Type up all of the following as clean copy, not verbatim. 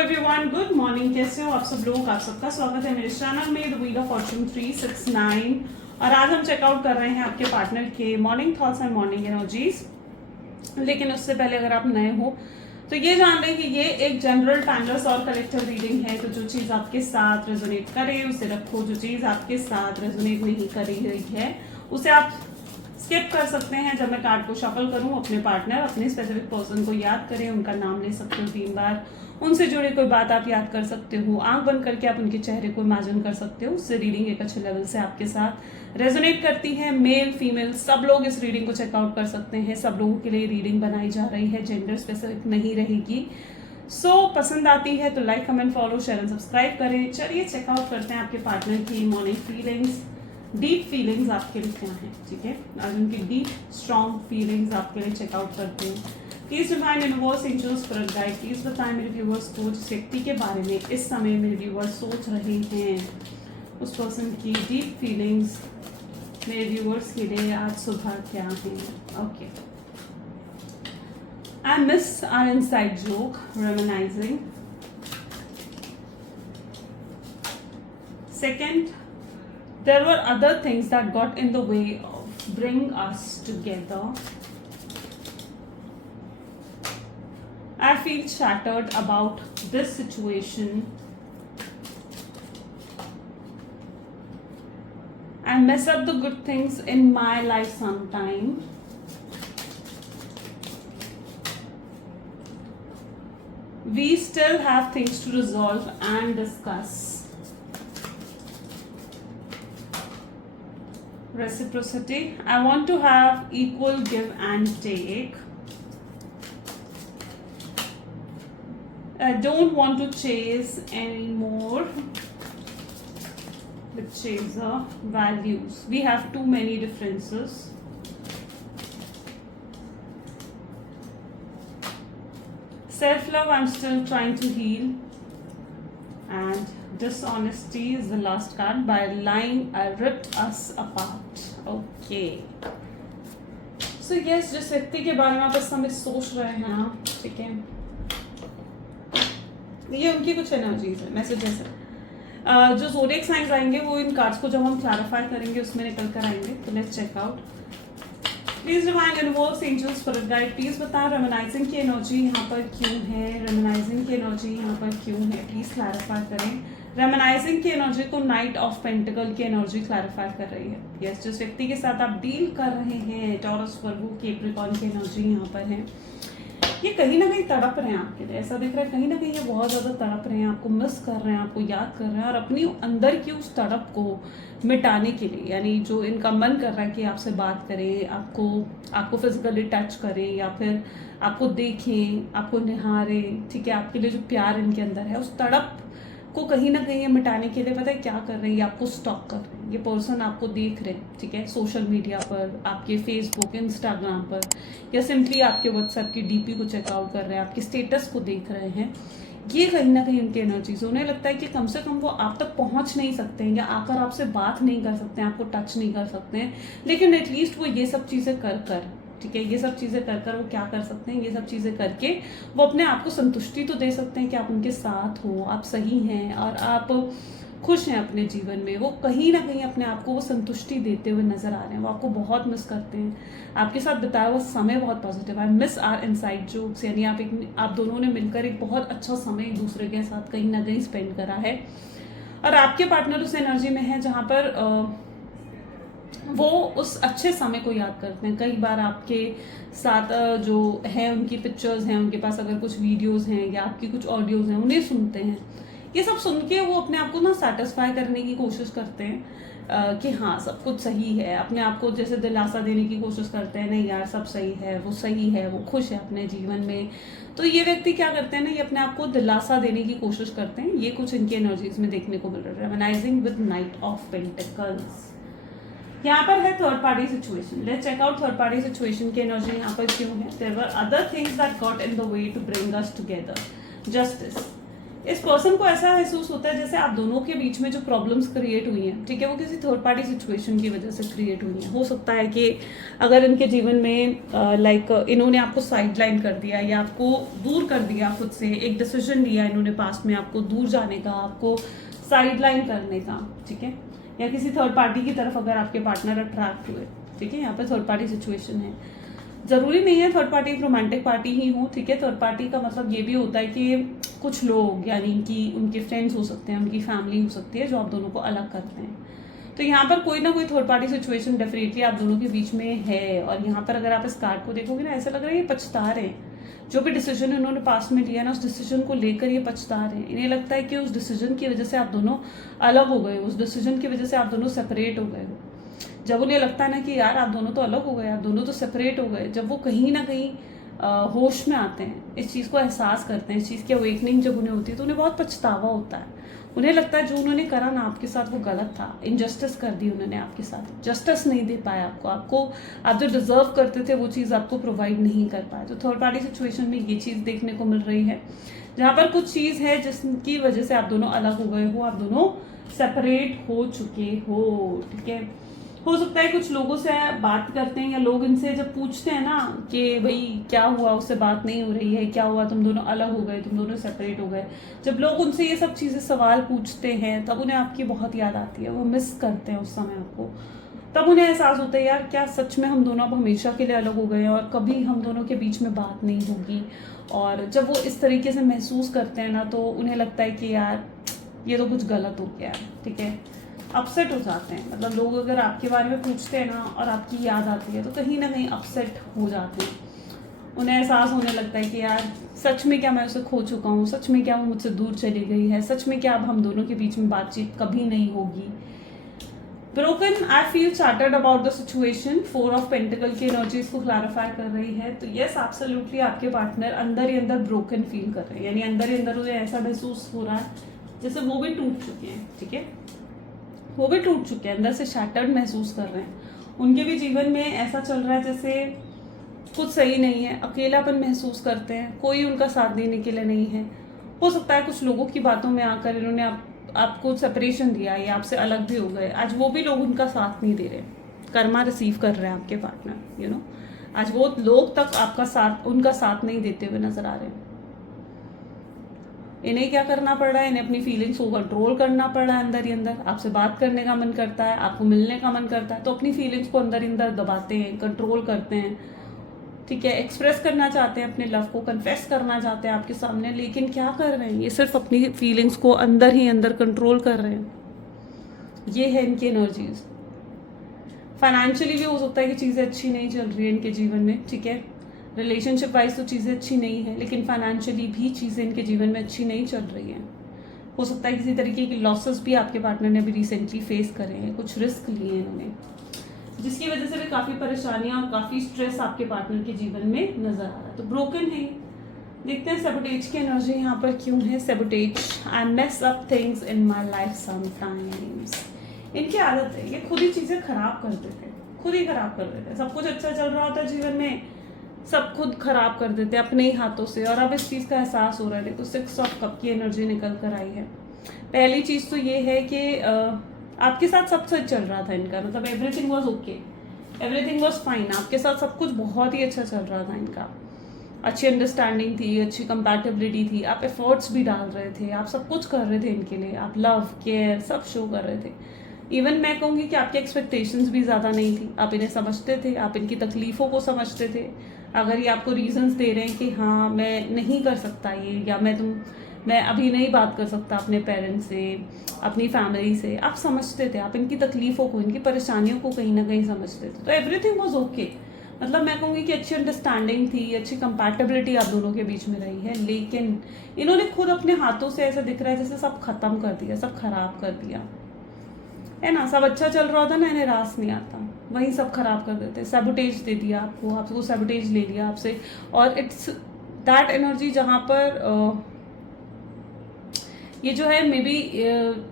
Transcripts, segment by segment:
Everyone, good morning. कैसे हो आप सब लोग? आप सबका स्वागत है मेरे चैनल में द व्हील ऑफ फॉर्च्यून 369। और आज हम चेकआउट कर रहे हैं आपके पार्टनर के morning thoughts and morning energies. लेकिन उससे पहले अगर आप नए हो तो ये जान लें कि ये एक जनरल टाइमलेस और कलेक्टिव रीडिंग है। तो जो चीज़ आपके साथ रेजोनेट करे उसे रखो, जो चीज़ आपके साथ रेजोनेट नहीं कर रही है उसे आप स्किप कर सकते हैं। जब मैं कार्ड को शफल करूं, अपने पार्टनर, अपने स्पेसिफिक पर्सन को याद करें, उनका नाम ले सकते हो 3 बार, उनसे जुड़े कोई बात आप याद कर सकते हो, आंख बंद करके आप उनके चेहरे को इमेजिन कर सकते हो। उससे रीडिंग एक अच्छे लेवल से आपके साथ रेजोनेट करती है। मेल फीमेल सब लोग इस रीडिंग को चेकआउट कर सकते हैं। सब लोगों के लिए रीडिंग बनाई जा रही है, जेंडर स्पेसिफिक नहीं रहेगी। पसंद आती है तो like comment follow share and subscribe करें। चलिए चेकआउट करते हैं आपके पार्टनर की मॉर्निंग फीलिंग्स, डीप फीलिंग्स आपके लिए क्या है। ठीक है, आज उनकी डीप स्ट्रॉन्ग फीलिंग्स आपके लिए चेकआउट करते हैं। Please divine universe angels spirit guide, please बताएं मेरे व्यूवर्स को जिस व्यक्ति के बारे में इस समय मेरे व्यूवर्स सोच रहे हैं, उस पर्सन की डीप फीलिंग्स मेरे व्यूवर्स के लिए आज सुबह क्या है। Okay, I miss our inside joke reminiscing. Second, there were other things that got in the way of bring us together. I feel shattered about this situation. I mess up the good things in my life sometime. We still have things to resolve and discuss. Reciprocity, I want to have equal give and take. I don't want to chase anymore with chaser values. We have too many differences. Self-love, I'm still trying to heal. And dishonesty is the last card. By lying, I ripped us apart. Okay. So yes, जिस व्यक्ति के बारे में आप इस समय सोच रहे हैं ना, ठीक है, ये उनकी कुछ एनर्जीज है, मैसेजेस है। जो ज़ोडिएक साइंस आएंगे वो इन कार्ड्स को जब हम क्लैरिफाई करेंगे उसमें निकल कर आएंगे। तो let's check out. Please divine universe angels spirit guide, please बताएं रेमिनाइजिंग की एनर्जी यहाँ पर क्यों है, रेमिनाइजिंग की एनर्जी यहाँ पर क्यों है, प्लीज क्लैरिफाई करें। रेमिनाइजिंग की एनर्जी को नाइट ऑफ पेंटिकल की एनर्जी क्लैरिफाई कर रही है। यस, जिस व्यक्ति के साथ आप डील कर रहे हैं, टॉरस, वर्गो, कैप्रिकॉर्न की एनर्जी यहाँ पर है। ये कहीं ना कहीं तड़प रहे हैं आपके लिए, ऐसा दिख रहा है कहीं ना कहीं ये बहुत ज़्यादा तड़प रहे हैं, आपको मिस कर रहे हैं, आपको याद कर रहे हैं, और अपनी अंदर की उस तड़प को मिटाने के लिए, यानी जो इनका मन कर रहा है कि आपसे बात करें, आपको फिजिकली टच करें या फिर आपको देखें, आपको निहारें, ठीक है, आपके लिए जो प्यार इनके अंदर है उस तड़प को कहीं ना कहीं मिटाने के लिए पता है क्या कर रहे हैं, ये आपको स्टॉक कर रहे हैं। ये पर्सन आपको देख रहे हैं, ठीक है, सोशल मीडिया पर, आपके फेसबुक, इंस्टाग्राम पर, या सिंपली आपके व्हाट्सएप की डीपी को चेकआउट कर रहे हैं, आपके स्टेटस को देख रहे हैं। ये कहीं ना कहीं उनकी एनर्जीज, उन्हें लगता है कि कम से कम वो आप तक पहुंच नहीं सकते हैं या आकर आपसे बात नहीं कर सकते हैं, आपको टच नहीं कर सकते हैं, लेकिन एटलीस्ट वो ये सब चीज़ें कर, ठीक है, ये सब चीज़ें कर वो क्या कर सकते हैं, ये सब चीज़ें करके वो अपने आप को संतुष्टि तो दे सकते हैं कि आप उनके साथ हो, आप सही हैं और आप खुश हैं अपने जीवन में। वो कहीं ना कहीं अपने आप को वो संतुष्टि देते हुए नजर आ रहे हैं, वो आपको बहुत मिस करते हैं, आपके साथ बिताया हुआ समय बहुत पॉजिटिव है। मिस आर इनसाइड जोक्स, यानी आप दोनों ने मिलकर एक बहुत अच्छा समय एक दूसरे के साथ कहीं ना कहीं स्पेंड करा है। और आपके पार्टनर उस एनर्जी में है जहाँ पर वो उस अच्छे समय को याद करते हैं। कई बार आपके साथ जो है उनकी पिक्चर्स हैं, उनके पास अगर कुछ वीडियोस हैं या आपकी कुछ ऑडियोज हैं, उन्हें सुनते हैं। ये सब सुन के वो अपने आप को ना सेटिस्फाई करने की कोशिश करते हैं कि हाँ सब कुछ सही है, अपने आप को जैसे दिलासा देने की कोशिश करते हैं, नहीं यार सब सही है, वो सही है, वो खुश है अपने जीवन में। तो ये व्यक्ति क्या करते हैं ना, ये अपने आप को दिलासा देने की कोशिश करते हैं। ये कुछ इनकी एनर्जीज में देखने को मिल रहा है। Reminiscing with Knight of Pentacles, यहाँ पर है third party situation. Let's check out third party situation की एनर्जी यहाँ पर क्यों है। There were other things that got in the way to bring us together. Justice, इस पर्सन को ऐसा महसूस होता है जैसे आप दोनों के बीच में जो प्रॉब्लम्स क्रिएट हुई हैं, ठीक है, वो किसी थर्ड पार्टी सिचुएशन की वजह से क्रिएट हुई हैं। हो सकता है कि अगर इनके जीवन में लाइक इन्होंने आपको साइडलाइन कर दिया या आपको दूर कर दिया खुद से, एक डिसीजन लिया इन्होंने पास्ट में आपको दूर जाने का, आपको साइडलाइन करने का, ठीक है, या किसी थर्ड पार्टी की तरफ अगर आपके पार्टनर अट्रैक्ट हुए, ठीक है, यहाँ पे थर्ड पार्टी सिचुएशन है। जरूरी नहीं है थर्ड पार्टी एक रोमांटिक पार्टी ही हो, ठीक है। थर्ड पार्टी का मतलब ये भी होता है कि कुछ लोग यानी कि उनके फ्रेंड्स हो सकते हैं, उनकी फैमिली हो सकती है जो आप दोनों को अलग करते हैं। तो यहाँ पर कोई ना कोई थर्ड पार्टी सिचुएशन डेफिनेटली आप दोनों के बीच में है। और यहाँ पर अगर आप इस कार्ड को देखोगे ना, ऐसा लग रहा है ये पछता रहे हैं। जो भी डिसीजन उन्होंने पास्ट में लिया ना, उस डिसीजन को लेकर ये पछता रहे हैं। इन्हें लगता है कि उस डिसीजन की वजह से आप दोनों अलग हो गए, उस डिसीजन की वजह से आप दोनों सेपरेट हो गए हो। जब उन्हें लगता है ना कि यार आप दोनों तो अलग हो गए, आप दोनों तो सेपरेट हो गए, जब वो कहीं ना कहीं होश में आते हैं, इस चीज़ को एहसास करते हैं, इस चीज़ की अवेकनिंग जब उन्हें होती है तो उन्हें बहुत पछतावा होता है। उन्हें लगता है जो उन्होंने करा ना आपके साथ वो गलत था, इनजस्टिस कर दी उन्होंने आपके साथ, जस्टिस नहीं दे पाया आपको आप जो डिजर्व करते थे वो चीज़ आपको प्रोवाइड नहीं कर पाए। तो थर्ड पार्टी सिचुएशन में ये चीज़ देखने को मिल रही है, जहाँ पर कुछ चीज़ है जिसकी वजह से आप दोनों अलग हो गए हो, आप दोनों सेपरेट हो चुके हो, ठीक है। हो सकता है कुछ लोगों से बात करते हैं या लोग इनसे जब पूछते हैं ना कि भाई क्या हुआ, उससे बात नहीं हो रही है, क्या हुआ, तुम दोनों अलग हो गए, तुम दोनों सेपरेट हो गए, जब लोग उनसे ये सब चीज़ें सवाल पूछते हैं तब उन्हें आपकी बहुत याद आती है, वो मिस करते हैं उस समय आपको। तब उन्हें एहसास होता है यार क्या सच में हम दोनों अब हमेशा के लिए अलग हो गए हैं और कभी हम दोनों के बीच में बात नहीं होगी। और जब वो इस तरीके से महसूस करते हैं ना तो उन्हें लगता है कि यार ये तो कुछ गलत हो गया, ठीक है, अपसेट हो जाते हैं। मतलब लोग अगर आपके बारे में पूछते हैं ना और आपकी याद आती है तो कहीं ना कहीं अपसेट हो जाते हैं। उन्हें एहसास होने लगता है कि यार सच में क्या मैं उसे खो चुका हूँ, सच में क्या वो मुझसे दूर चली गई है, सच में क्या अब हम दोनों के बीच में बातचीत कभी नहीं होगी। Broken I feel chartered about the situation, 4 of pentacle की एनर्जीज को क्लैरिफाई कर रही है। तो यस एब्सोल्युटली आपके पार्टनर अंदर ही अंदर ब्रोकन फील कर रहे हैं, यानी अंदर ही अंदर उन्हें ऐसा महसूस हो रहा है जैसे वो भी टूट चुके हैं, ठीक है, वो भी टूट चुके हैं, अंदर से शैटर्ड महसूस कर रहे हैं। उनके भी जीवन में ऐसा चल रहा है जैसे कुछ सही नहीं है, अकेलापन महसूस करते हैं, कोई उनका साथ देने के लिए नहीं है। हो सकता है कुछ लोगों की बातों में आकर इन्होंने आपको सेपरेशन दिया या आपसे अलग भी हो गए, आज वो भी लोग उनका साथ नहीं दे रहे, कर्मा रिसीव कर रहे हैं आपके पार्टनर, यू नो, आज वो लोग तक आपका साथ, उनका साथ नहीं देते हुए नजर आ रहे हैं। इन्हें क्या करना पड़ रहा है, इन्हें अपनी फीलिंग्स को कंट्रोल करना पड़ रहा है। अंदर ही अंदर आपसे बात करने का मन करता है, आपको मिलने का मन करता है, तो अपनी फीलिंग्स को अंदर ही अंदर दबाते हैं, कंट्रोल करते हैं, ठीक है, एक्सप्रेस करना चाहते हैं अपने लव को, कन्फेस करना चाहते हैं आपके सामने, लेकिन क्या कर रहे हैं, ये सिर्फ अपनी फीलिंग्स को अंदर ही अंदर कंट्रोल कर रहे हैं। ये है इनकी एनर्जीज। फाइनेंशियली भी हो सकता है कि चीज़ें अच्छी नहीं चल रही है इनके जीवन में, ठीक है, रिलेशनशिप वाइज तो चीज़ें अच्छी नहीं है, लेकिन फाइनेंशियली भी चीज़ें इनके जीवन में अच्छी नहीं चल रही हैं। हो सकता है किसी तरीके की लॉसेस भी आपके पार्टनर ने अभी रिसेंटली फेस करे हैं, कुछ रिस्क लिए हैं इन्होंने, जिसकी वजह से भी काफ़ी परेशानियां और काफ़ी स्ट्रेस आपके पार्टनर के जीवन में नजर आ रहा है। तो ब्रोकन है। देखते हैं सैबोटेज की एनर्जी यहाँ पर क्यों है। Sabotage, I mess up things in my life sometimes. इनकी आदत है ये खुद ही चीज़ें खराब कर देते हैं, खुद ही खराब कर देते हैं। सब कुछ अच्छा चल रहा होता है जीवन में, सब खुद खराब कर देते हैं अपने ही हाथों से, और अब इस चीज़ का एहसास हो रहा है। देखो 6 ऑफ कप की एनर्जी निकल कर आई है। पहली चीज़ तो ये है कि आपके साथ सब सच चल रहा था इनका, मतलब everything was okay, everything was fine, आपके साथ सब कुछ बहुत ही अच्छा चल रहा था इनका, अच्छी अंडरस्टैंडिंग थी, अच्छी कंपैटिबिलिटी थी, आप एफर्ट्स भी डाल रहे थे, आप सब कुछ कर रहे थे इनके लिए, आप लव केयर सब शो कर रहे थे। इवन मैं कहूँगी कि आपकी एक्सपेक्टेशंस भी ज़्यादा नहीं थी, आप इन्हें समझते थे, आप इनकी तकलीफ़ों को समझते थे। अगर ये आपको रीजंस दे रहे हैं कि हाँ मैं नहीं कर सकता ये, या मैं अभी नहीं बात कर सकता अपने पेरेंट्स से, अपनी फैमिली से, आप समझते थे, आप इनकी तकलीफ़ों को, इनकी परेशानियों को कहीं ना कहीं समझते थे। तो एवरीथिंग वॉज ओके, मतलब मैं कहूँगी कि अच्छी अंडरस्टैंडिंग थी, अच्छी कंपैटिबिलिटी आप दोनों के बीच में रही है। लेकिन इन्होंने खुद अपने हाथों से, ऐसा दिख रहा है जैसे सब खत्म कर दिया, सब खराब कर दिया है ना। सब अच्छा चल रहा होता ना, इन्हें रास नहीं आता, वहीं सब खराब कर देते, सैबोटेज दे दिया आपको सैबोटेज ले लिया आपसे। और इट्स दैट एनर्जी जहाँ पर ये जो है मे बी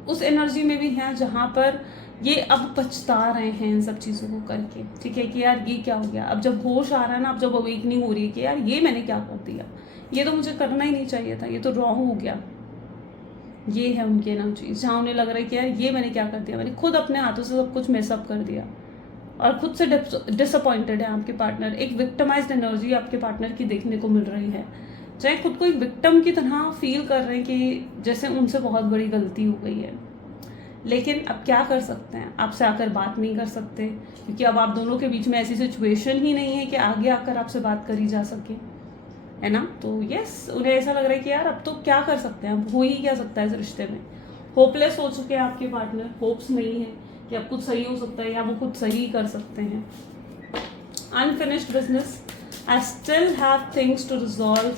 उस एनर्जी में भी है जहाँ पर ये अब पछता रहे हैं इन सब चीज़ों को करके, ठीक है, कि यार ये क्या हो गया। अब जब होश आ रहा है ना, अब जब अवेकनिंग हो रही है कि यार ये मैंने क्या कर दिया, ये तो मुझे करना ही नहीं चाहिए था, ये तो रॉन्ग हो गया, ये है उनकी एनर्जी, जहाँ उन्हें लग रहा है कि यार ये मैंने क्या कर दिया, मैंने खुद अपने हाथों से सब कुछ मेसअप कर दिया, और खुद से डिसअपॉइंटेड है आपके पार्टनर। एक विक्टिमाइज्ड एनर्जी आपके पार्टनर की देखने को मिल रही है, चाहे खुद को एक विक्टिम की तरह फील कर रहे हैं कि जैसे उनसे बहुत बड़ी गलती हो गई है। लेकिन अब क्या कर सकते हैं, आपसे आकर बात नहीं कर सकते, क्योंकि अब आप दोनों के बीच में ऐसी सिचुएशन ही नहीं है कि आगे आकर आपसे बात करी जा सके, है ना। तो यस, उन्हें ऐसा लग रहा है कि यार अब तो क्या कर सकते हैं, अब हो ही क्या सकता है इस रिश्ते में। होपलेस हो चुके हैं आपके पार्टनर, होप्स नहीं है कि अब कुछ सही हो सकता है या वो खुद सही कर सकते हैं। Unfinished business, I still have things to resolve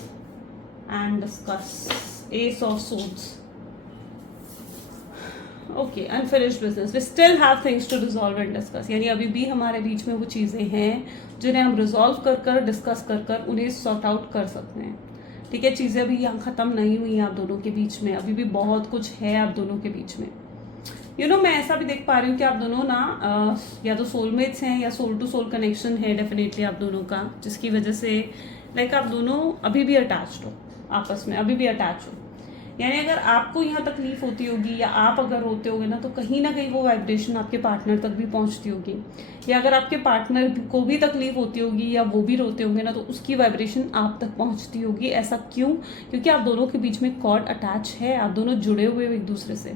and discuss, Ace of Swords. Okay, unfinished business, we still have things to resolve and discuss, यानी अभी भी हमारे बीच में वो चीज़ें हैं जिन्हें हम रिजॉल्व कर डिस्कस कर उन्हें सॉर्ट आउट कर सकते हैं। ठीक है, चीज़ें अभी यहाँ ख़त्म नहीं हुई हैं आप दोनों के बीच में, अभी भी बहुत कुछ है आप दोनों के बीच में। मैं ऐसा भी देख पा रही हूँ कि आप दोनों ना या तो सोलमेट्स हैं या सोल टू सोल कनेक्शन है डेफिनेटली आप दोनों का, जिसकी वजह से लाइक आप दोनों अभी भी अटैच्ड हो आपस में, अभी भी अटैच हो। यानी अगर आपको यहाँ तकलीफ होती होगी या आप अगर रोते होगे ना, तो कहीं ना कहीं वो वाइब्रेशन आपके पार्टनर तक भी पहुँचती होगी, या अगर आपके पार्टनर को भी तकलीफ होती होगी या वो भी रोते होंगे ना, तो उसकी वाइब्रेशन आप तक पहुँचती होगी। ऐसा क्यों? क्योंकि आप दोनों के बीच में कॉर्ड अटैच है, आप दोनों जुड़े हुए हो एक दूसरे से।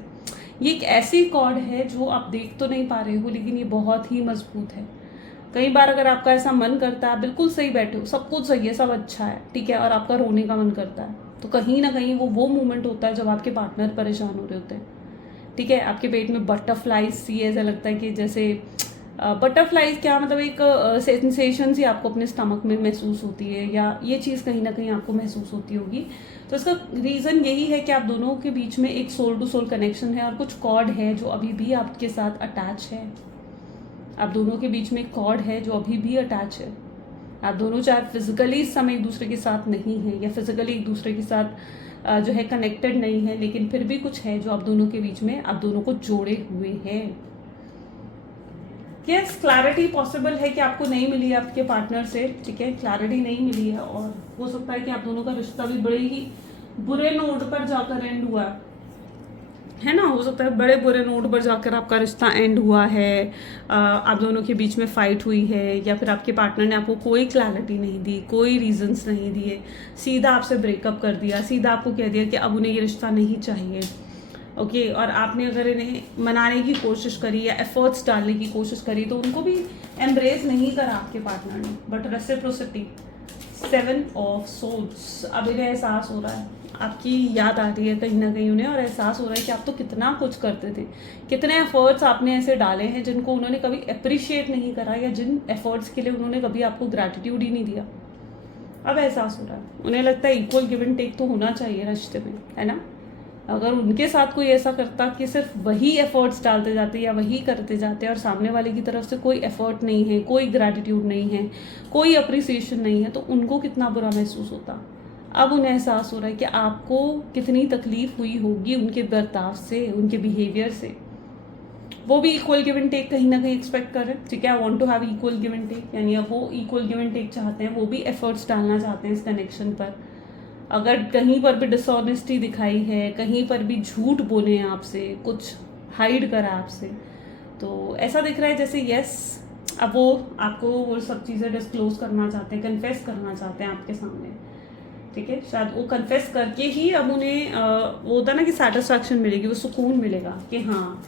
ये एक ऐसी कॉर्ड है जो आप देख तो नहीं पा रहे हो, लेकिन ये बहुत ही मजबूत है। कई बार अगर आपका ऐसा मन करता है, बिल्कुल सही बैठे हो, सब कुछ सही है, सब अच्छा है, ठीक है, और आपका रोने का मन करता है, तो कहीं ना कहीं वो मोमेंट होता है जब आपके पार्टनर परेशान हो रहे होते हैं। ठीक है, आपके पेट में बटरफ्लाइज सी ऐसा लगता है कि जैसे बटरफ्लाइज क्या मतलब एक सेंसेशन सी आपको अपने स्टमक में महसूस होती है, या ये चीज़ कहीं ना कहीं आपको महसूस होती होगी। तो इसका रीज़न यही है कि आप दोनों के बीच में एक सोल टू सोल कनेक्शन है और कुछ कॉर्ड है जो अभी भी आपके साथ अटैच है। आप दोनों के बीच में एक कॉर्ड है जो अभी भी अटैच है। आप दोनों चाहे फिजिकली इस समय एक दूसरे के साथ नहीं है या फिजिकली एक दूसरे के साथ जो है कनेक्टेड नहीं है, लेकिन फिर भी कुछ है जो आप दोनों के बीच में आप दोनों को जोड़े हुए हैं। यस, क्लैरिटी पॉसिबल है कि आपको नहीं मिली है आपके पार्टनर से, ठीक है, क्लैरिटी नहीं मिली है, और हो सकता है कि आप दोनों का रिश्ता भी बड़े ही बुरे नोट पर जाकर एंड हुआ है ना। हो सकता है बड़े बुरे नोट पर जाकर आपका रिश्ता एंड हुआ है, आप दोनों के बीच में फाइट हुई है, या फिर आपके पार्टनर ने आपको कोई क्लैरिटी नहीं दी, कोई रीजंस नहीं दिए, सीधा आपसे ब्रेकअप कर दिया, सीधा आपको कह दिया कि अब उन्हें ये रिश्ता नहीं चाहिए। ओके, और आपने अगर इन्हें मनाने की कोशिश करी या एफर्ट्स डालने की कोशिश करी तो उनको भी एम्ब्रेस नहीं करा आपके पार्टनर ने, बट रेसिप्रोसिटी, 7 ऑफ सोर्ड्स, अब इन्हें एहसास हो रहा है, आपकी याद आ रही है कहीं ना कहीं उन्हें, और एहसास हो रहा है कि आप तो कितना कुछ करते थे, कितने एफर्ट्स आपने ऐसे डाले हैं जिनको उन्होंने कभी अप्रिशिएट नहीं करा, या जिन एफर्ट्स के लिए उन्होंने कभी आपको ग्रैटिट्यूड ही नहीं दिया। अब एहसास हो रहा है, उन्हें लगता है इक्वल गिव एंड टेक तो होना चाहिए रिश्ते में, है ना। अगर उनके साथ कोई ऐसा करता कि सिर्फ वही एफर्ट्स डालते जाते या वही करते जाते और सामने वाले की तरफ से कोई एफर्ट नहीं है, कोई ग्रैटिट्यूड नहीं है, कोई अप्रिसिएशन नहीं है, तो उनको कितना बुरा महसूस होता। अब उन्हें एहसास हो रहा है कि आपको कितनी तकलीफ हुई होगी उनके बर्ताव से, उनके बिहेवियर से। वो भी इक्वल गिव एंड टेक कहीं ना कहीं एक्सपेक्ट कर रहे हैं, ठीक है, I want to have equal give and take, यानी अब वो इक्वल गिव एंड टेक चाहते हैं, वो भी एफर्ट्स डालना चाहते हैं इस कनेक्शन पर। अगर कहीं पर भी डिसऑनेस्टी दिखाई है, कहीं पर भी झूठ बोले हैं आपसे, कुछ हाइड करा आपसे, तो ऐसा दिख रहा है जैसे यस, अब वो आपको वो सब चीज़ें डिस्क्लोज करना चाहते हैं, कन्फेस करना चाहते हैं आपके सामने, ठीक है। शायद वो कन्फेस करके ही अब उन्हें वो होता है ना कि सेटिस्फैक्शन मिलेगी, वो सुकून मिलेगा कि हाँ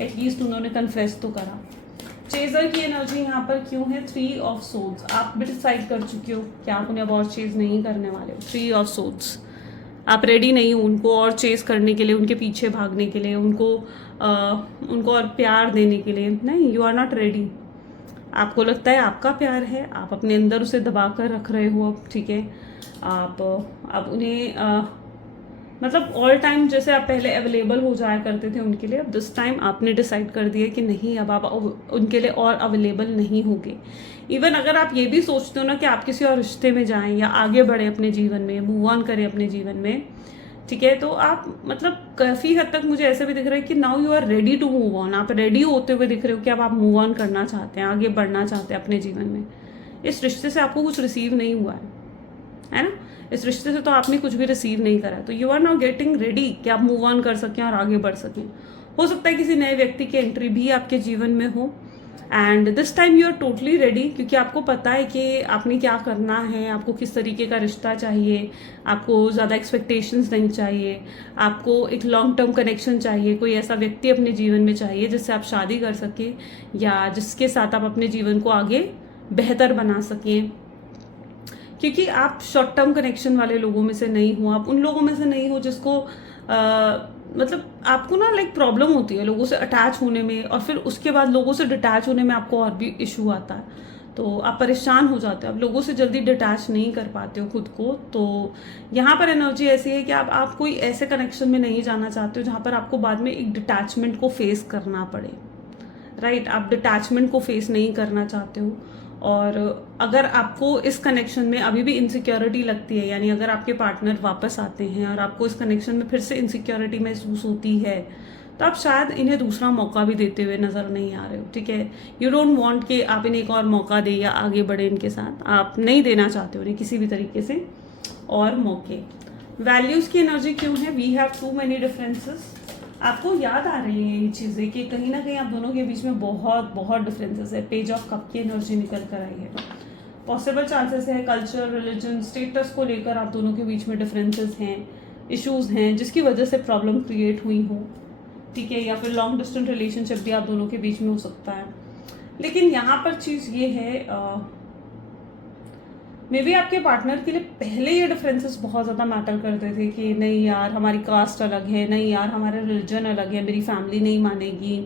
एटलीस्ट उन्होंने कन्फेस तो करा। चेजर की एनर्जी यहाँ पर क्यों है? 3 ऑफ सोर्ड्स, आप भी डिसाइड कर चुके हो कि आप उन्हें अब और चेज नहीं करने वाले हो। 3 ऑफ सोर्ड्स, आप रेडी नहीं हो उनको और चेज करने के लिए, उनके पीछे भागने के लिए, उनको और प्यार देने के लिए, नहीं, यू आर नॉट रेडी। आपको लगता है आपका प्यार है, आप अपने अंदर उसे दबा कर रख रहे हो अब, ठीक है। आप उन्हें मतलब ऑल टाइम जैसे आप पहले अवेलेबल हो जाया करते थे उनके लिए, अब दिस टाइम आपने डिसाइड कर दिया कि नहीं, अब आप उनके लिए और अवेलेबल नहीं होगे। इवन अगर आप ये भी सोचते हो ना कि आप किसी और रिश्ते में जाएं या आगे बढ़े अपने जीवन में, मूव ऑन करें अपने जीवन में, ठीक है, तो आप मतलब काफ़ी हद तक मुझे ऐसे भी दिख रहा है कि now you are ready to move on, आप रेडी होते हुए दिख रहे हो कि अब आप मूव ऑन करना चाहते हैं, आगे बढ़ना चाहते हैं अपने जीवन में। इस रिश्ते से आपको कुछ रिसीव नहीं हुआ है ना। इस रिश्ते से तो आपने कुछ भी रिसीव नहीं करा है, तो you are now getting ready कि आप मूव ऑन कर सकें और आगे बढ़ सकें। हो सकता है किसी नए व्यक्ति की एंट्री भी आपके जीवन में हो, and this time you are totally ready, क्योंकि आपको पता है कि आपने क्या करना है, आपको किस तरीके का रिश्ता चाहिए, आपको ज़्यादा एक्सपेक्टेशंस नहीं चाहिए, आपको एक लॉन्ग टर्म कनेक्शन चाहिए, कोई ऐसा व्यक्ति अपने जीवन में चाहिए जिससे आप शादी कर सकें या जिसके साथ आप अपने जीवन को आगे बेहतर बना सकें। क्योंकि आप शॉर्ट टर्म कनेक्शन वाले लोगों में से नहीं हो, आप उन लोगों में से नहीं हो जिसको मतलब आपको ना लाइक प्रॉब्लम होती है लोगों से अटैच होने में, और फिर उसके बाद लोगों से डिटैच होने में आपको और भी इशू आता है, तो आप परेशान हो जाते हो, आप लोगों से जल्दी डिटैच नहीं कर पाते हो खुद को। तो यहाँ पर एनर्जी ऐसी है कि आप कोई ऐसे कनेक्शन में नहीं जाना चाहते हो जहाँ पर आपको बाद में एक डिटैचमेंट को फेस करना पड़े, राइट? आप डिटैचमेंट को फेस नहीं करना चाहते हो। और अगर आपको इस कनेक्शन में अभी भी इनसिक्योरिटी लगती है, यानी अगर आपके पार्टनर वापस आते हैं और आपको इस कनेक्शन में फिर से इनसिक्योरिटी महसूस होती है, तो आप शायद इन्हें दूसरा मौका भी देते हुए नज़र नहीं आ रहे हो, ठीक है? यू डोंट वांट कि आप इन्हें एक और मौका दें या आगे बढ़े इनके साथ, आप नहीं देना चाहते हो उन्हें किसी भी तरीके से और मौके। वैल्यूज़ की एनर्जी क्यों है? We have too many differences. आपको याद आ रही है ये चीज़ें कि कहीं ना कहीं आप दोनों के बीच में बहुत बहुत डिफरेंसेस है। पेज ऑफ कप की एनर्जी निकल कर आई है। पॉसिबल चांसेस है कल्चर, रिलीजन, स्टेटस को लेकर आप दोनों के बीच में डिफरेंसेस हैं, इश्यूज हैं, जिसकी वजह से प्रॉब्लम क्रिएट हुई हो, ठीक है? या फिर लॉन्ग डिस्टेंस रिलेशनशिप भी आप दोनों के बीच में हो सकता है। लेकिन यहाँ पर चीज़ ये है, मे बी आपके पार्टनर के लिए पहले ये डिफरेंसेस बहुत ज़्यादा मैटर करते थे कि नहीं यार हमारी कास्ट अलग है, नहीं यार हमारा रिलीजन अलग है, मेरी फैमिली नहीं मानेगी,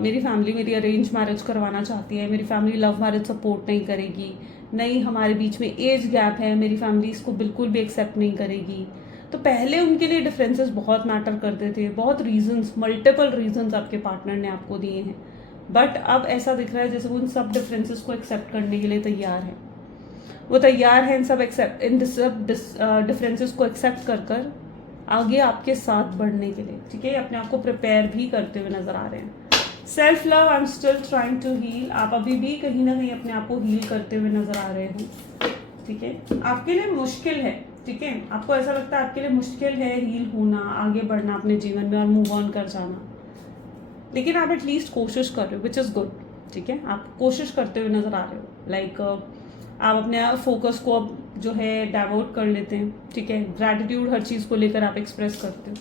मेरी फैमिली मेरी अरेंज मैरिज करवाना चाहती है, मेरी फैमिली लव मैरिज सपोर्ट नहीं करेगी, नहीं हमारे बीच में एज गैप है, मेरी फैमिली इसको बिल्कुल भी एक्सेप्ट नहीं करेगी। तो पहले उनके लिए डिफरेंसेस बहुत मैटर करते थे, बहुत रीजंस, मल्टीपल रीजंस आपके पार्टनर ने आपको दिए हैं। बट अब ऐसा दिख रहा है जैसे वो उन सब डिफरेंसेस को एक्सेप्ट करने के लिए तैयार है। वो तैयार है इन सब डिफरेंसेस को एक्सेप्ट कर आगे आपके साथ बढ़ने के लिए, ठीक है? अपने आप को प्रिपेयर भी करते हुए नजर आ रहे हैं। Self love, I am still trying to heal. आप अभी भी कहीं ना कहीं अपने आप को हील करते हुए नजर आ रहे हो, ठीक है? आपके लिए मुश्किल है, ठीक है? आपको ऐसा लगता है आपके लिए मुश्किल है हील होना, आगे बढ़ना अपने जीवन में और मूव ऑन कर जाना, लेकिन आप एटलीस्ट कोशिश कर रहे हो, विच इज़ गुड, ठीक है? आप कोशिश करते हुए नजर आ रहे हो। लाइक आप अपने फोकस को अब जो है डाइवर्ट कर लेते हैं, ठीक है? ग्रैटिट्यूड हर चीज़ को लेकर आप एक्सप्रेस करते हो।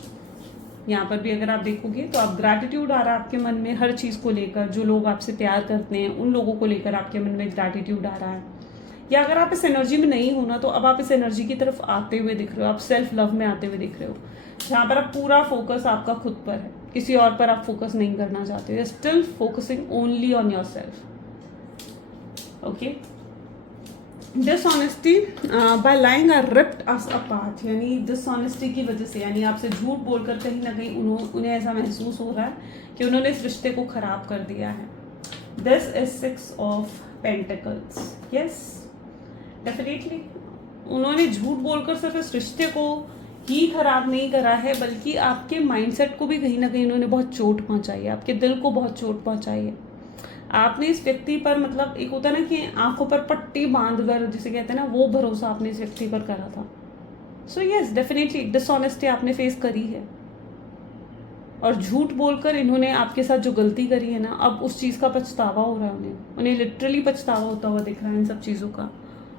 यहाँ पर भी अगर आप देखोगे तो आप ग्रैटिट्यूड आ रहा है आपके मन में हर चीज़ को लेकर, जो लोग आपसे प्यार करते हैं उन लोगों को लेकर आपके मन में ग्रैटिट्यूड आ रहा है। या अगर आप इस एनर्जी में नहीं हो ना, तो अब आप इस एनर्जी की तरफ आते हुए दिख रहे हो, आप सेल्फ लव में आते हुए दिख रहे हो, जहाँ पर आप पूरा फोकस आपका खुद पर है, किसी और पर आप फोकस नहीं करना चाहते हो। Still focusing only on your self, okay? Dishonesty by lying are ripped us apart, यानी डिसऑनेस्टी की वजह से, यानी आपसे झूठ बोलकर कहीं ना कहीं उन्हें ऐसा महसूस हो रहा है कि उन्होंने इस रिश्ते को खराब कर दिया है। This is 6 of pentacles. Yes, definitely उन्होंने झूठ बोलकर सिर्फ इस रिश्ते को ही खराब नहीं करा है, बल्कि आपके माइंडसेट को भी कहीं ना कहीं उन्होंने बहुत चोट पहुंचाई है, आपके दिल को बहुत चोट पहुंचाई है। आपने इस व्यक्ति पर, मतलब एक होता है ना कि आंखों पर पट्टी बांध कर, जिसे कहते हैं ना, वो भरोसा आपने इस व्यक्ति पर करा था। सो यस, डेफिनेटली डिसऑनेस्टी आपने फेस करी है, और झूठ बोलकर इन्होंने आपके साथ जो गलती करी है ना, अब उस चीज़ का पछतावा हो रहा है उन्हें लिटरली पछतावा होता हुआ दिख रहा है इन सब चीज़ों का।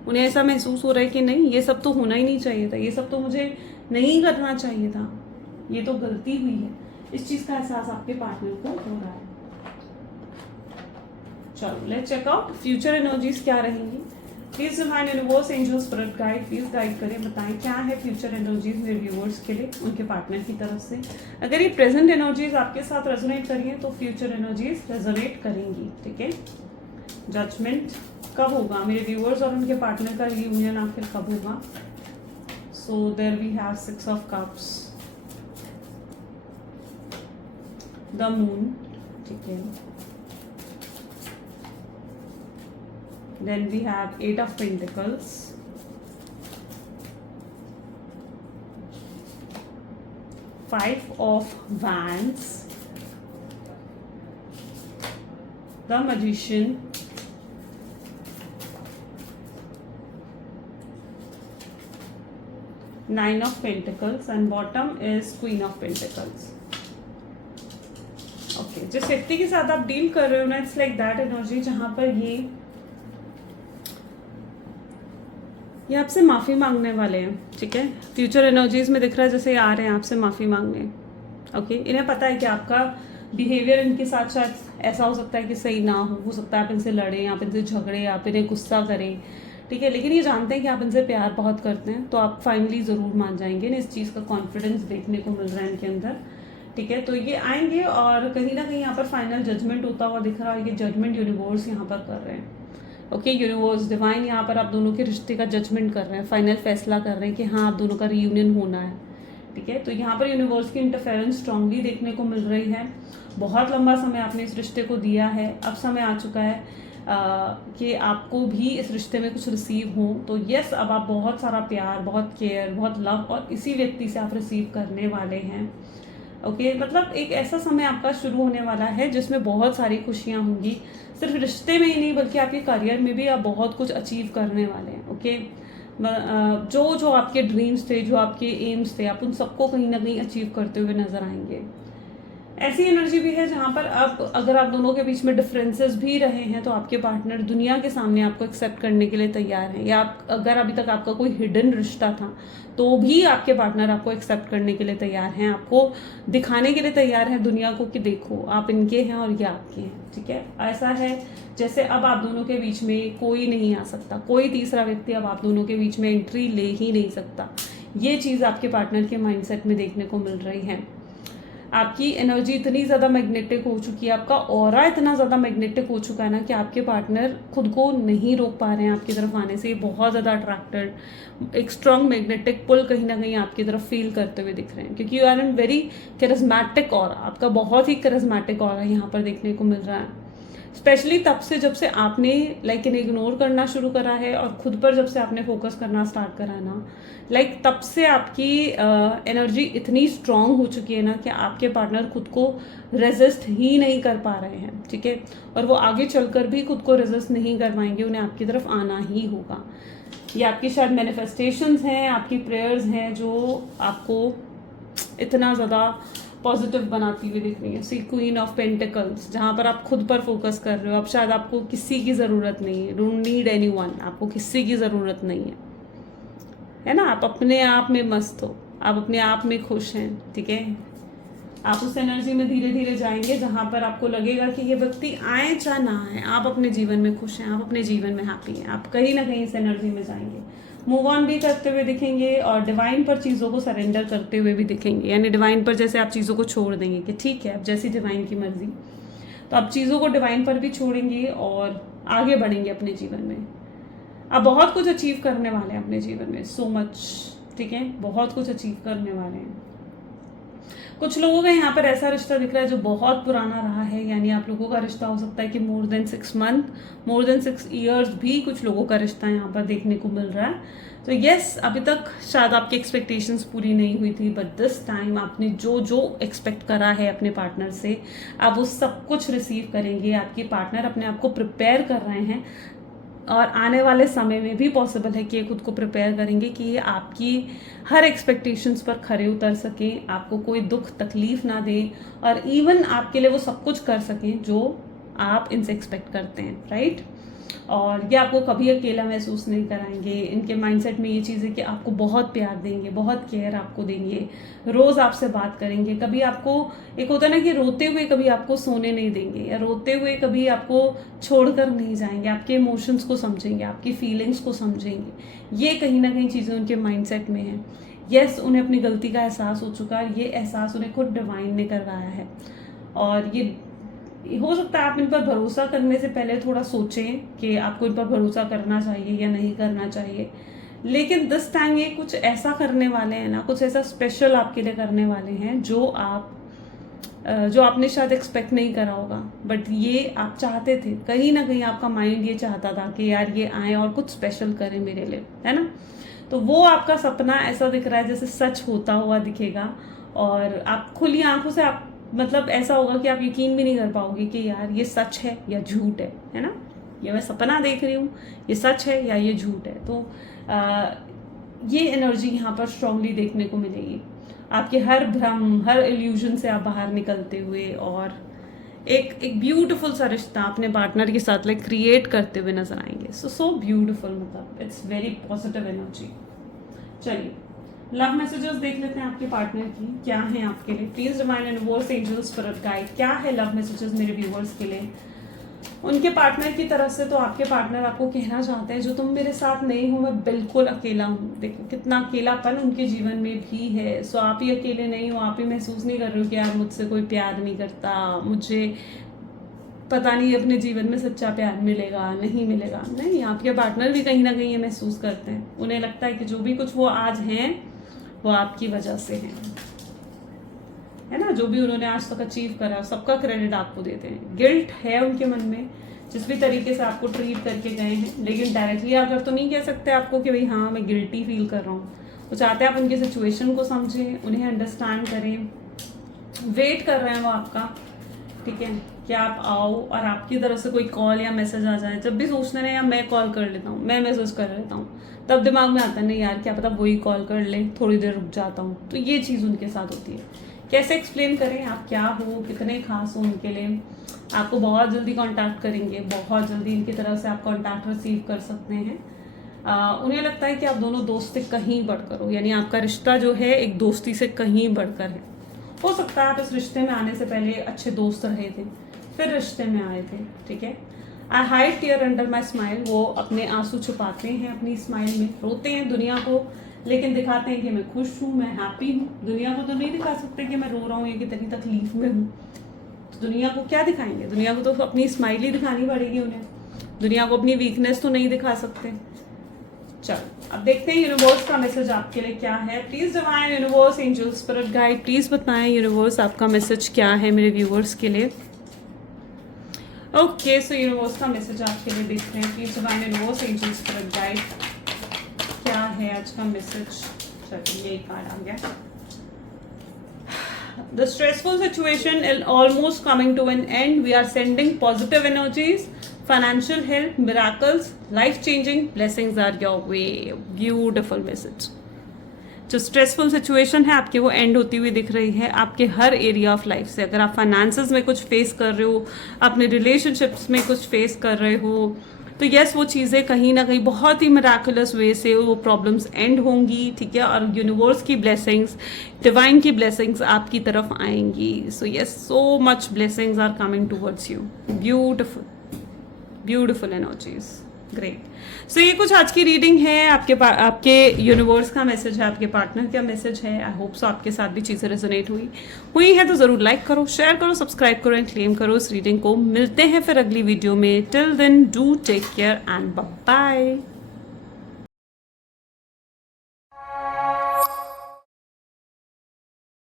उन्हें ऐसा महसूस हो रहा है कि नहीं, ये सब तो होना ही नहीं चाहिए था, ये सब तो मुझे नहीं करना चाहिए था, ये तो गलती हुई है। इस चीज़ का एहसास आपके पार्टनर को हो रहा है। चलो let's check out future energies क्या रहेंगी। Please divine universe, angel, spirit guide, please guide करें, बताएं क्या है फ्यूचर एनर्जीज मेरे व्यूअर्स के लिए उनके पार्टनर की तरफ से। अगर ये प्रेजेंट एनर्जीज आपके साथ रेजोनेट करेंगे तो फ्यूचर एनर्जीज रेजोनेट करेंगी, ठीक है? जजमेंट कब होगा मेरे व्यूअर्स और उनके पार्टनर का रियूनियन आखिर कब होगा? So there we have 6 of Cups, the Moon, ठीक है? Then we have 8 of Pentacles, Five of Wands, the Magician, 9 of pentacles and bottom is queen of pentacles. Okay, जिस व्यक्ति के साथ आप डील कर रहे हो ना, इट्स लाइक दैट एनर्जी जहां पर ये आपसे माफी मांगने वाले हैं, ठीक है। फ्यूचर एनर्जीज में दिख रहा है जैसे ये आ रहे हैं आपसे माफी मांगने। ओके, इन्हें पता है कि आपका बिहेवियर इनके साथ शायद ऐसा हो सकता है कि सही ना हो सकता है आप इनसे लड़ें, आप इनसे झगड़े, आप इन्हें गुस्सा करें, ठीक है। लेकिन ये जानते हैं कि आप इनसे प्यार बहुत करते हैं, तो आप फाइनली ज़रूर मान जाएंगे। इस चीज़ का कॉन्फिडेंस देखने को मिल रहा है इनके अंदर, ठीक है। तो ये आएंगे और कहीं ना कहीं यहाँ पर फाइनल जजमेंट होता हुआ दिख रहा है। ये जजमेंट यूनिवर्स यहाँ पर कर रहे हैं। ओके, यूनिवर्स डिवाइन यहाँ पर आप दोनों के रिश्ते का जजमेंट कर रहे हैं, फाइनल फैसला कर रहे हैं कि हाँ आप दोनों का रीयूनियन होना है, ठीक है। तो यहाँ पर यूनिवर्स की इंटरफेरेंस स्ट्रांगली देखने को मिल रही है। बहुत लंबा समय आपने इस रिश्ते को दिया है, अब समय आ चुका है कि आपको भी इस रिश्ते में कुछ रिसीव हो। तो यस, अब आप बहुत सारा प्यार, बहुत केयर, बहुत लव और इसी व्यक्ति से आप रिसीव करने वाले हैं। ओके, मतलब एक ऐसा समय आपका शुरू होने वाला है जिसमें बहुत सारी खुशियां होंगी, सिर्फ रिश्ते में ही नहीं बल्कि आपके करियर में भी आप बहुत कुछ अचीव करने वाले हैं। ओके, जो जो आपके ड्रीम्स थे, जो आपके एम्स थे, आप उन सबको कहीं ना कहीं अचीव करते हुए नजर आएंगे। ऐसी एनर्जी भी है जहां पर अब अगर आप दोनों के बीच में डिफरेंसेस भी रहे हैं तो आपके पार्टनर दुनिया के सामने आपको एक्सेप्ट करने के लिए तैयार हैं, या अगर अभी तक आपका कोई हिडन रिश्ता था तो भी आपके पार्टनर आपको एक्सेप्ट करने के लिए तैयार हैं, आपको दिखाने के लिए तैयार है दुनिया को कि देखो आप इनके हैं और ये आपके हैं, ठीक है। ऐसा है जैसे अब आप दोनों के बीच में कोई नहीं आ सकता, कोई तीसरा व्यक्ति अब आप दोनों के बीच में एंट्री ले ही नहीं सकता। ये चीज़ आपके पार्टनर के माइंडसेट में देखने को मिल रही है। आपकी एनर्जी इतनी ज़्यादा मैग्नेटिक हो चुकी है, आपका ऑरा इतना ज़्यादा मैग्नेटिक हो चुका है ना कि आपके पार्टनर खुद को नहीं रोक पा रहे हैं आपकी तरफ आने से। बहुत ज़्यादा अट्रैक्टेड, एक स्ट्रॉन्ग मैग्नेटिक पुल कहीं ना कहीं आपकी तरफ फील करते हुए दिख रहे हैं, क्योंकि you are an very charismatic aura, आपका बहुत ही करिज्मेटिक ऑरा यहाँ पर देखने को मिल रहा है। स्पेशली तब से जब से आपने इन्हें इग्नोर करना शुरू करा है और खुद पर जब से आपने फोकस करना स्टार्ट करा है ना, तब से आपकी एनर्जी इतनी स्ट्रांग हो चुकी है ना कि आपके पार्टनर खुद को रेजिस्ट ही नहीं कर पा रहे हैं, ठीक है। और वो आगे चलकर भी खुद को रेजिस्ट नहीं कर पाएंगे, उन्हें आपकी तरफ आना ही होगा। ये आपकी शायद मैनिफेस्टेशंस हैं, आपकी प्रेयर्स हैं जो आपको इतना ज़्यादा पॉजिटिव बनाती हुई दिख रही है। सी क्वीन ऑफ पेंटिकल्स, जहाँ पर आप खुद पर फोकस कर रहे हो। अब शायद आपको किसी की ज़रूरत नहीं है, डोंट नीड एनीवन, आपको किसी की ज़रूरत नहीं है ना। आप अपने आप में मस्त हो, आप अपने आप में खुश हैं, ठीक है। आप उस एनर्जी में धीरे धीरे जाएंगे जहाँ पर आपको लगेगा कि ये व्यक्ति आए चाहे ना आए, आप अपने जीवन में खुश हैं, आप अपने जीवन में हैप्पी हैं। आप कहीं ना कहीं इस एनर्जी में जाएंगे, मूव ऑन भी करते हुए दिखेंगे और डिवाइन पर चीज़ों को सरेंडर करते हुए भी दिखेंगे। यानी डिवाइन पर जैसे आप चीज़ों को छोड़ देंगे कि ठीक है अब जैसी डिवाइन की मर्जी, तो आप चीज़ों को डिवाइन पर भी छोड़ेंगे और आगे बढ़ेंगे अपने जीवन में। आप बहुत कुछ अचीव करने वाले हैं अपने जीवन में, सो मच, ठीक है। बहुत कुछ अचीव करने वाले हैं। कुछ लोगों का यहाँ पर ऐसा रिश्ता दिख रहा है जो बहुत पुराना रहा है, यानी आप लोगों का रिश्ता हो सकता है कि more than 6 month, more than 6 years भी कुछ लोगों का रिश्ता यहाँ पर देखने को मिल रहा है। तो यस, अभी तक शायद आपकी एक्सपेक्टेशंस पूरी नहीं हुई थी, बट दिस टाइम आपने जो जो एक्सपेक्ट करा है अपने पार्टनर से, आप वो सब कुछ रिसीव करेंगे। आपके पार्टनर अपने आप को प्रिपेयर कर रहे हैं और आने वाले समय में भी पॉसिबल है कि ये खुद को प्रिपेयर करेंगे कि ये आपकी हर एक्सपेक्टेशंस पर खरे उतर सकें, आपको कोई दुख तकलीफ ना दें और इवन आपके लिए वो सब कुछ कर सकें जो आप इनसे एक्सपेक्ट करते हैं, राइट। और ये आपको कभी अकेला महसूस नहीं कराएंगे। इनके माइंडसेट में ये चीज़ है कि आपको बहुत प्यार देंगे, बहुत केयर आपको देंगे, रोज़ आपसे बात करेंगे। कभी आपको एक होता है ना कि रोते हुए कभी आपको सोने नहीं देंगे, या रोते हुए कभी आपको छोड़कर नहीं जाएंगे, आपके इमोशंस को समझेंगे, आपकी फीलिंग्स को समझेंगे। ये कहीं ना कहीं चीज़ें उनके माइंडसेट में हैं। यस, उन्हें अपनी गलती का एहसास हो चुका है, ये एहसास उन्हें खुद डिवाइन ने करवाया है। और ये हो सकता है आप इन पर भरोसा करने से पहले थोड़ा सोचें कि आपको इन पर भरोसा करना चाहिए या नहीं करना चाहिए, लेकिन दिस टाइम ये कुछ ऐसा करने वाले हैं ना, कुछ ऐसा स्पेशल आपके लिए करने वाले हैं जो आपने शायद एक्सपेक्ट नहीं करा होगा, बट ये आप चाहते थे। कहीं ना कहीं आपका माइंड ये चाहता था कि यार ये आए और कुछ स्पेशल करें मेरे लिए, है ना। तो वो आपका सपना ऐसा दिख रहा है जैसे सच होता हुआ दिखेगा, और आप खुली आंखों से आप मतलब ऐसा होगा कि आप यकीन भी नहीं कर पाओगे कि यार ये सच है या झूठ है ना। ये मैं सपना देख रही हूँ, ये सच है या ये झूठ है। तो ये एनर्जी यहाँ पर स्ट्रांगली देखने को मिलेगी। आपके हर भ्रम, हर इल्यूजन से आप बाहर निकलते हुए और एक ब्यूटीफुल सा रिश्ता अपने पार्टनर के साथ लाइक क्रिएट करते हुए नजर आएंगे। सो ब्यूटीफुल, मतलब इट्स वेरी पॉजिटिव एनर्जी। चलिए लव मैसेजेस देख लेते हैं आपके पार्टनर की, क्या है आपके लिए। Please divine universe angels spirit guide, क्या है लव मैसेजेस मेरे व्यूअर्स के लिए उनके पार्टनर की तरफ से। तो आपके पार्टनर आपको कहना चाहते हैं जो तुम मेरे साथ नहीं हो मैं बिल्कुल अकेला हूँ। देखो कितना अकेलापन उनके जीवन में भी है। सो आप ही अकेले नहीं हो, आप ही महसूस नहीं कर रहे हो कि यार मुझसे कोई प्यार नहीं करता, मुझे पता नहीं अपने जीवन में सच्चा प्यार मिलेगा नहीं मिलेगा। नहीं, आपके पार्टनर भी कहीं ना कहीं ये महसूस करते हैं। उन्हें लगता है कि जो भी कुछ वो आज हैं वो आपकी वजह से है ना। जो भी उन्होंने आज तक अचीव करा सबका क्रेडिट आपको देते हैं। गिल्ट है उनके मन में जिस भी तरीके से आपको ट्रीट करके गए हैं, लेकिन डायरेक्टली अगर तो नहीं कह सकते आपको कि भाई हाँ मैं गिल्टी फील कर रहा हूँ। वो चाहते हैं आप उनकी सिचुएशन को समझें, उन्हें अंडरस्टैंड करें। वेट कर रहे हैं वो आपका, ठीक है, कि आप आओ और आपकी तरफ से कोई कॉल या मैसेज आ जाए। जब भी सोचते हैं या मैं कॉल कर लेता हूँ, मैं मैसेज कर लेता हूँ, तब दिमाग में आता है नहीं यार क्या पता वही कॉल कर ले, थोड़ी देर रुक जाता हूँ। तो ये चीज़ उनके साथ होती है। कैसे एक्सप्लेन करें आप क्या हो, कितने खास हो उनके लिए। आपको बहुत जल्दी कांटेक्ट करेंगे, बहुत जल्दी इनकी तरफ से आप कांटेक्ट रिसीव कर सकते हैं। उन्हें लगता है कि आप दोनों दोस्त से कहीं बढ़कर हो, यानी आपका रिश्ता जो है एक दोस्ती से कहीं बढ़कर है। हो सकता है आप इस रिश्ते में आने से पहले अच्छे दोस्त रहे थे, फिर रिश्ते में आए थे, ठीक है। I hide tear under my smile, वो अपने आंसू छुपाते हैं अपनी स्माइल में, रोते हैं दुनिया को लेकिन दिखाते हैं कि मैं खुश हूँ, मैं हैप्पी हूँ। दुनिया को तो नहीं दिखा सकते कि मैं रो रहा हूँ या कितनी तकलीफ में हूँ। तो दुनिया को क्या दिखाएंगे, दुनिया को तो अपनी स्माइल ही दिखानी पड़ेगी उन्हें। दुनिया को अपनी वीकनेस तो नहीं दिखा सकते। चलो अब देखते हैं यूनिवर्स का मैसेज आपके लिए क्या है। Please divine universe angel spirit guide, please बताएं यूनिवर्स आपका मैसेज क्या है मेरे व्यूअर्स के लिए। ओके, सो यूनिवर्स का मैसेज आपके लिए देखते हैं। Please divine universe angel spirit guide, क्या है आज का मैसेज। चलिए ये कार्ड आ गया। The stressful situation is almost coming to an end. We are sending positive energies, financial help, miracles, life-changing blessings are your way. Beautiful message. जो stressful situation है आपके वो एंड होती हुई दिख रही है आपके हर एरिया ऑफ लाइफ से। अगर आप फाइनेंसेस में कुछ फेस कर रहे हो, अपने रिलेशनशिप्स में कुछ फेस कर रहे हो, तो यस वो चीज़ें कहीं ना कहीं बहुत ही मिराकुलस वे से वो प्रॉब्लम्स एंड होंगी, ठीक है। और यूनिवर्स की ब्लेसिंग्स, डिवाइन की ब्लेसिंग्स आपकी तरफ आएंगी। So yes, so much blessings are coming towards you. Beautiful beautiful energies, great. So ये कुछ आज की रीडिंग है। आपके यूनिवर्स का मैसेज है, आपके पार्टनर का मैसेज है। आई होप सो आपके साथ भी चीज़ें रेजोनेट हुई है तो ज़रूर लाइक करो, शेयर करो, सब्सक्राइब करो एंड क्लेम करो इस रीडिंग को। मिलते हैं फिर अगली वीडियो में। Till then do take care and bye bye.